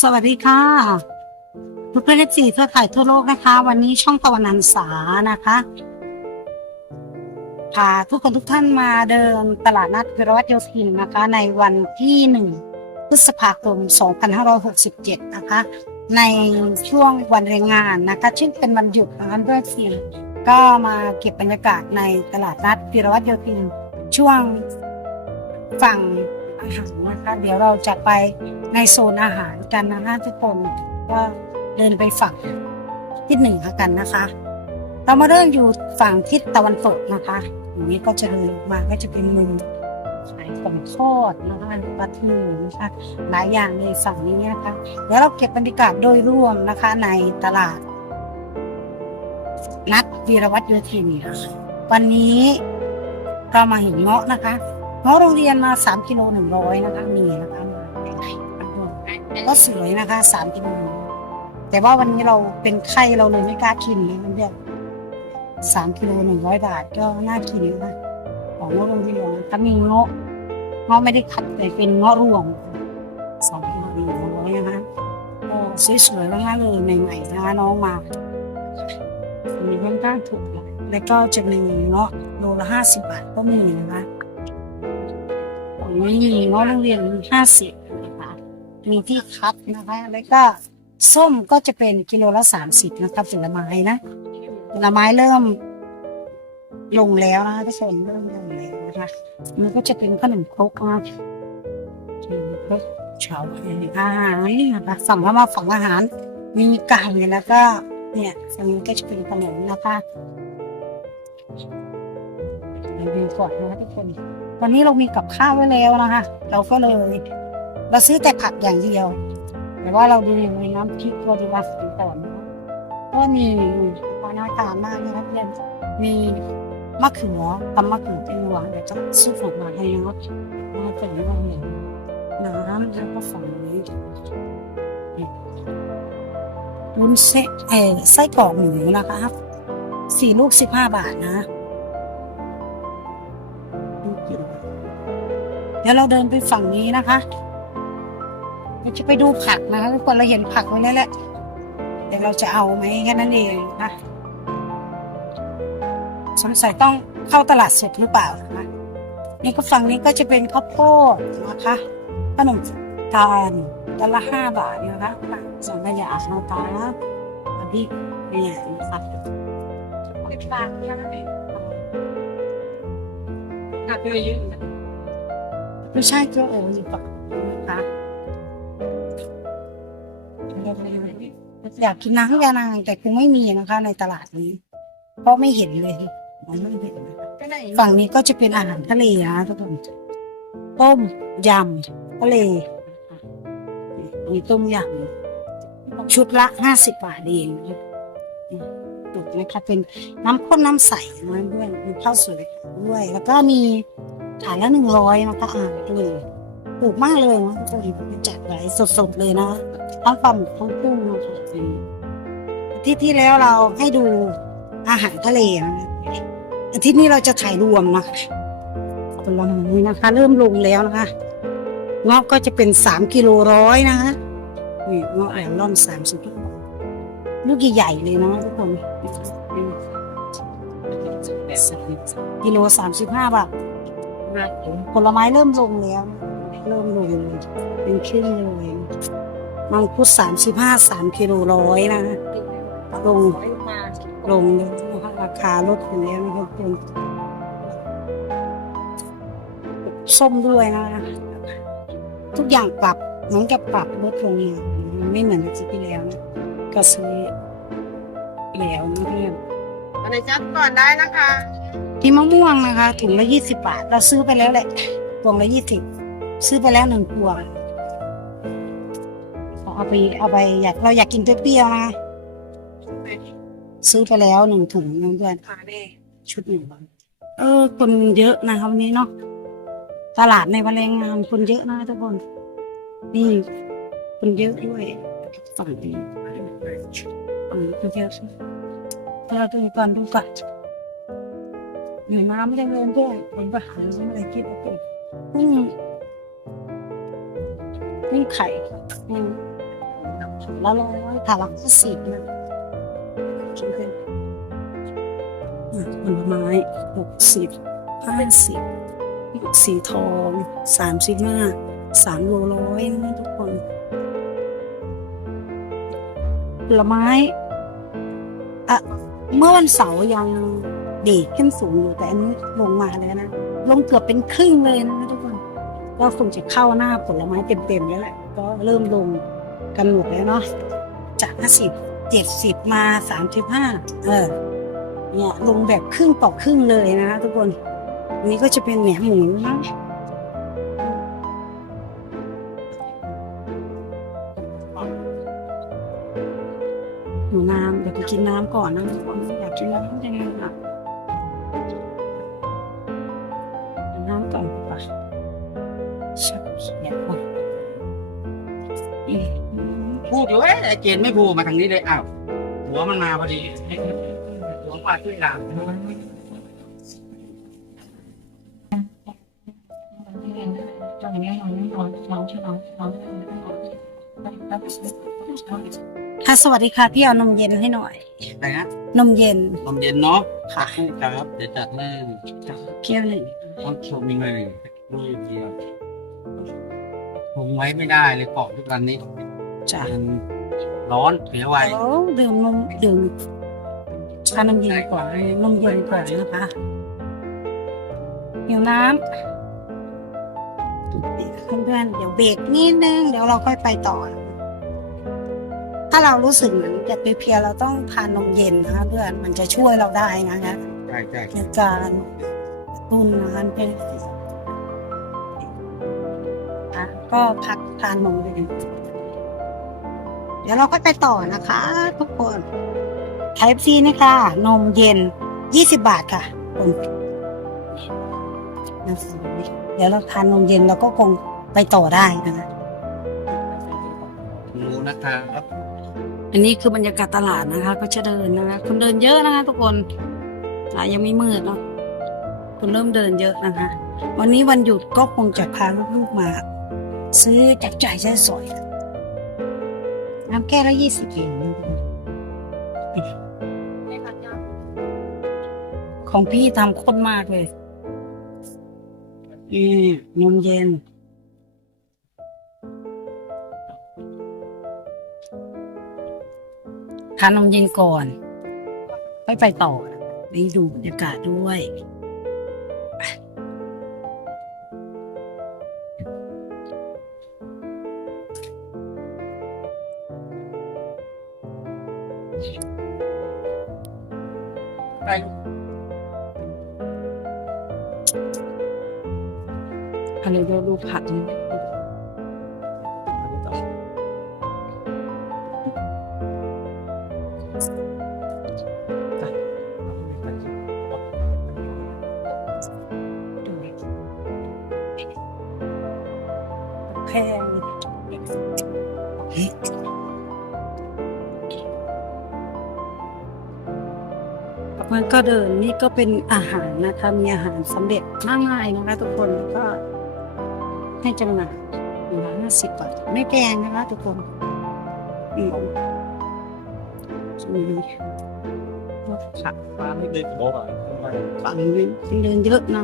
สวัสดีค่ะเพื่อนจีทั่วไทยทั่วโลกนะคะ วันนี้ช่องตะวันอันสานะคะพาทุกคนทุกท่านมาเดินตลาดนัดพิรวัตโยธินนะคะ ในวันที่หนึ่งพฤษภาคม 2567 นะคะ ในช่วงวันแรงงานนะคะซึ่งเป็นวันหยุดนะคะด้วยสิก็มาเก็บบรรยากาศในตลาดนัดพิรวัตโยธินช่วงฝั่ง อาหารนะคะเดี๋ยวเราจะไปในโซนอาหารกันนะคะทุกคนก็เดินไปฝั่งทิศเหนือกันนะคะ เรามาเริ่มอยู่ฝั่งทิศตะวันตกนะคะอย่างนี้ก็จะเดินมาก็จะเป็นเมืองขายของทอดนะคะปลาทูนะคะหลายอย่างในฝั่งนี้นะคะเดี๋ยวเราเก็บบรรยากาศโดยรวมนะคะในตลาด นัดวีรวัตรโยธินนะคะวันนี้เรามาเห็นเงาะนะคะ เงาะโรงเรียนมาสามกิโลหนึ่งร้อยนะคะมีนะคะมาก็สวยนะคะสามกิโลแต่ว่าวันนี้เราเป็นไข้เราเลยไม่กล้ากินนะมันเรียกสามกิโลหนึ่งร้อยบาทก็น่ากินนะของเงาะโรงเรียนถ้ามีเงาะเงาะไม่ได้คัดแต่เป็นเงาะรวมสองกิโลหนึ่งร้อยนะคะก็สวยๆมากๆเลยใหม่ๆนะคะน้องมามีค่อนข้างถูกนะแล้วก็จะมีเงาะโลละห้าสิบบาทก็มีนะคะ ของนี้มีงาะโรงเรียนห้าสิบนะคะมีที่คัดนะคะ แล้วก็ส้มก็จะเป็นกิโลละสามสิบนะครับผลไม้นะผลไม้เริ่มลงแล้วนะคะทุกคนเริ่มลงแล้วนะคะมันก็จะเป็นขนมครกนะขนมครกเฉาอาหารนะคะสั่งเข้ามาฝั่งอาหาร มีไก่แล้วก็ เนี่ยฝั่งนี้ก็จะเป็นขนมนะคะ มาดูก่อนนะคะทุกคน วันนี้เรามีกับข้าวไว้แล้วนะคะเราก็เลย เราซื้อแต่ผักอย่างเดียว แต่ว่าเราดูในน้ำพริกเราดูว่าสีต่อนะคะก็มีปลาหน้าตามมากนะครับเพื่อนมีมะเขือตำมะเขือเป็นหวานเดี๋ยวจะซุปออกมาให้นะมาถึงเราเห็นน้ำแล้วก็ฝั่งนี้วุ้นเส้นเออไส้กรอกหมูนะคะสี่ลูกสิบห้าบาทนะ ดี๋ยวเราเดินไปฝั่งนี้นะคะเราจะไปดูผักนะคะทุกคนเราเห็นผักไว้แล้วแหละแต่เราจะเอาไหมแค่นั้นเองนะสงสัยต้องเข้าตลาดสดหรือเปล่านะคะนี่ก็ฝั่งนี้ก็จะเป็นข้าวโพดนะคะขนมตาลตอนละห้าบาทนะคะสองกระยานะคะอันนี้เนี่ยนะคะเป็นบาทเนี่ยนะ ไม่ใช่ก็โอ้ยปกนะคะอยากกินน้ำยานางแต่คงไม่มีนะคะ ในตลาดนี้ เพราะไม่เห็นเลยมันไม่เห็นฝั่งนี้ก็จะเป็นอาหารทะเลนะทุกคนต้มยำทะเลมีต้มยำชุดละห้าสิบบาทเองถูกไหมคะเป็นน้ำข้นน้ำใสนะด้วยมีข้าวสวยด้วย แล้วก็มี ถาดละหนึ่งร้อยนะคะอ่านเลยถูกมากเลยนะทุกคนจัดไว้สดๆเลยนะทั้งปลาหมึกทั้งกุ้งนะคะอาทิตย์ที่แล้วเราให้ดูอาหารทะเลนะอาทิตย์นี้เราจะถ่ายรวมนะคะผลไม้นะคะ เริ่มลงแล้วนะคะงาะก็จะเป็นสามกิโลร้อยนะคะนี่งาะแอลลอนสามสิบลูกใหญ่ๆเลยนะทุกคนกิโลสามสิบห้าบาท ผลไม้เริ่มลงแล้ว เริ่มลงเลยเป็นขึ้นเลยมังคุดสามสิบห้าสามกิโลร้อยนะลงลงเลยนะคะราคาลดไปแล้วนะครับคุณส้มด้วยนะ ทุกอย่างปรับเหมือนกับปรับลดลงเนี่ยไม่เหมือนอาทิตย์ที่แล้วนะก็ซื้อแล้วนะเพื่อนอะไรจัดก่อนได้นะคะ ที่มะม่วงนะคะ ถุงละยี่สิบบาท เราซื้อไปแล้วแหละพวงละยี่สิบซื้อไปแล้วหนึ่งพวงเอาไปเอาไปอยากเราอยากกินเปรี้ยวๆนะซื้อไปแล้วหนึ่งถุงนะเพื่อนค่ะเด้ชุดหนึ่งบาทเออ คนเยอะนะครับวันนี้เนาะตลาดในวันแรงงานคนเยอะนะทุกคนนี่คนเยอะด้วยฝั่งนี้ฝั่งนี้คนเยอะใช่ไหมเราดูก่อนดูก่อน อยู่น้ำไม่ได้เงินด้วยผมก็หาอะไรคิดโอเคอืมนี่ไข่อืมละร้อยถาละห้าสิบนะคิดเป็นอะผลไม้หกสิบห้าสิบสีทองสามสิบห้าสามโลร้อยนะทุกคนผลไม้อะเมื่อวันเสาร์ยัง ดีดขึ้นสูงอยู่แต่อันนี้ลงมาแล้วนะลงเกือบเป็นครึ่งเลยนะทุกคน ก็คงจะเข้าหน้าผลไม้เต็มๆแล้วแหละ ก็เริ่มลงกันหมดแล้วเนาะจากห้าสิบเจ็ดสิบมาสามสิบห้าเออเนี่ยลงแบบครึ่งต่อครึ่งเลยนะคะทุกคนอันนี้ก็จะเป็นแหนมหมูนะหนูน้ำเดี๋ยวกินน้ำก่อนนะทุกคนอยากกินน้ำ พูดอยู่เอ้ยไอ้เจนไม่พูดมาทางนี้เลยอ้าวหัวมันมาพอดีหัวปาดช่วยหลังค่ะสวัสดีค่ะ พี่เอานมเย็นให้หน่อยอะไรนะนมเย็นลมเย็นเนาะค่ะครับ เดี๋ยวจัดให้เพี้ยวหนึ่งต้องชมเลยดูเดียว คงไว้ไม่ได้เลยเกาะทุกวันนี้จ้ะมันร้อนเสียไวเดี๋ยวดื่มนมดื่มชานมเย็นก่อนนมเย็นก่อนนะคะหิวน้ำเพื่อนๆเดี๋ยวเบรกนิดนึงเดี๋ยวเราค่อยไปต่อ ถ้าเรารู้สึกเหมือนจะเพลียๆเราต้องทานนมเย็นนะคะเพื่อนมันจะช่วยเราได้นะคะใช่ใช่ในการตุนงานเป็นอะ ก็พักทานนมไปหนึ่งเดี๋ยวเราก็ไปต่อนะคะ ทุกคนไทป์ซีนะคะ นมเย็นยี่สิบบาทค่ะคุณเดี๋ยวเราทานนมเย็นเราก็คงไปต่อได้นะคะรู้นะครับอันนี้คือบรรยากาศตลาดนะคะ ก็จะเดินนะคะคนเดินเยอะนะคะ ทุกคนอะยังไม่มืดเนาะคนเริ่มเดินเยอะนะคะ วันนี้วันหยุดก็คงจะพาลูกๆมา ซื้อจับจ่ายใช้สอยน้ำแก้วละยี่สิบเองของพี่ทำข้นมากเลยอืมนมเย็นทานนมเย็นก่อน ไปไปต่อไปดูบรรยากาศด้วย มันก็เดินนี่ก็เป็นอาหารนะคะ มีอาหารสำเร็จมากมายนะคะทุกคนก็ให้จำหน่ายหนึ่งร้อยห้าสิบบาทไม่แพงนะคะทุกคนอืมมีรถขับฟ้าไม่ได้บอกอะฝั่งนี้เดินเยอะนะ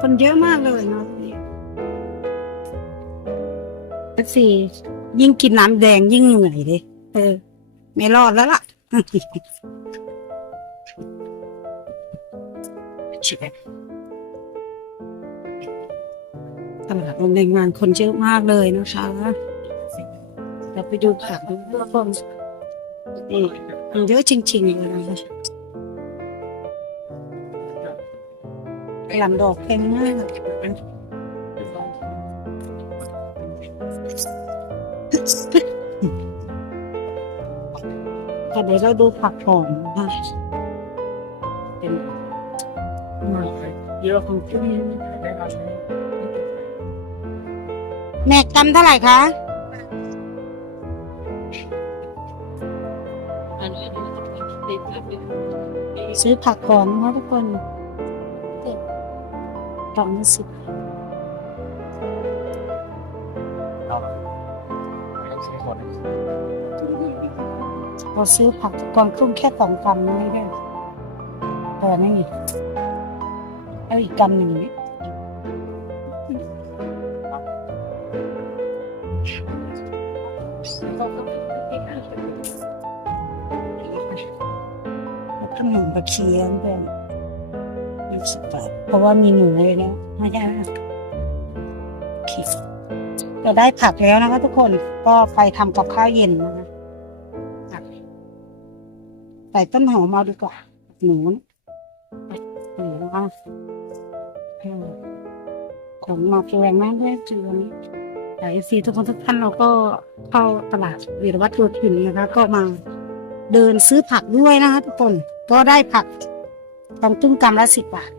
คนเยอะมากเลยเนาะสี่ยิ่งกินน้ำแดงยิ่งเหนื่อยเลยเออ ไม่รอดแล้วล่ะตลาดโรงแรงงานคนเยอะมากเลยนะคะเราไปดูผักดูเพื่อคนนี่มันเยอะจริงๆเลยนะคะ ลำดอกแพงมากแต่เดี๋ยวเราดูผักก่อนนะคะเป็นเยอะของที่นี่แม็กกำเท่าไหร่คะซื้อผักก่อนนะคะทุกคน กล่องละสิบเราไม่ต้องใช้คนเราซื้อผักกองครึ่งแค่สองกรัมไม่ได้พอไหมนี่เอาอีกกรัมหนึ่งดิแล้วขนมตะเคียนด้ว ยยี่สิบบาทเพราะว่ามีหนูเลยแล้วไม่ได้แล้วโอเคเราได้ผักแล้วนะคะทุกคนก็ไปทำกับข้าวเย็นนะคะใส่ต้นหอมเอาดีกว่าหมูหมูนะคะอืมของมาแพงมากเลยจืดนี้แต่ซีทุกคนทุกท่านเราก็เข้าตลาดวีรวัตรตัวถิ่นนะคะ ก็มาเดินซื้อผักด้วยนะคะทุกคน ก็ได้ผัก กองตึ้งกรัมละสิบบาท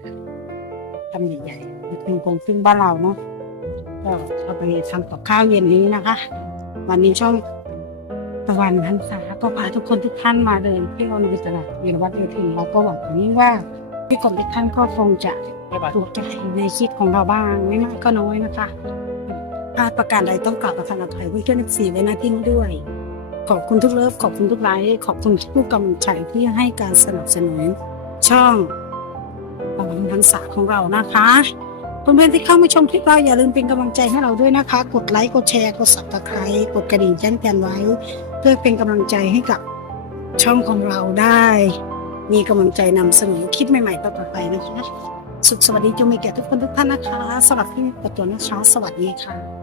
กำใหญ่ๆเป็นกองตึ้งบ้านเราเนาะก็เอาไปทำกับข้าวเย็นนี้นะคะ วันนี้ช่องตะวันพันษาก็พาทุกคนทุกท่านมาเดินเที่ยวในตลาดวีรวัตรเวทีเราก็หวังอย่างนี้ว่าพี่กบทุกท่านก็คงจะไม่บาทถูกใจในคลิปของเราบ้างไม่มากก็น้อยนะคะพลาดประการใดต้องกลับมาฟังอภัยเพื่อนสีไว้น้าที่นี้ด้วย ขอบคุณทุกเลิฟขอบคุณทุกไลค์ขอบคุณทุกกำลังใจที่ให้การสนับสนุน ช่องตะวันพันษาของเรานะคะเพื่อนๆที่เข้ามาชมคลิปเราอย่าลืมเป็นกำลังใจให้เราด้วยนะคะ กดไลค์กดแชร์กด subscribe กดกระดิ่งแจ้งเตือนไว้ เพื่อเป็นกำลังใจให้กับช่องของเราได้ มีกำลังใจนำเสนอคลิปใหม่ๆต่อไปนะคะสุขสวัสดีจงมีแก่ทุกคนทุกท่านนะคะสำหรับที่ประตัวนะคะสวัสดีค่ะ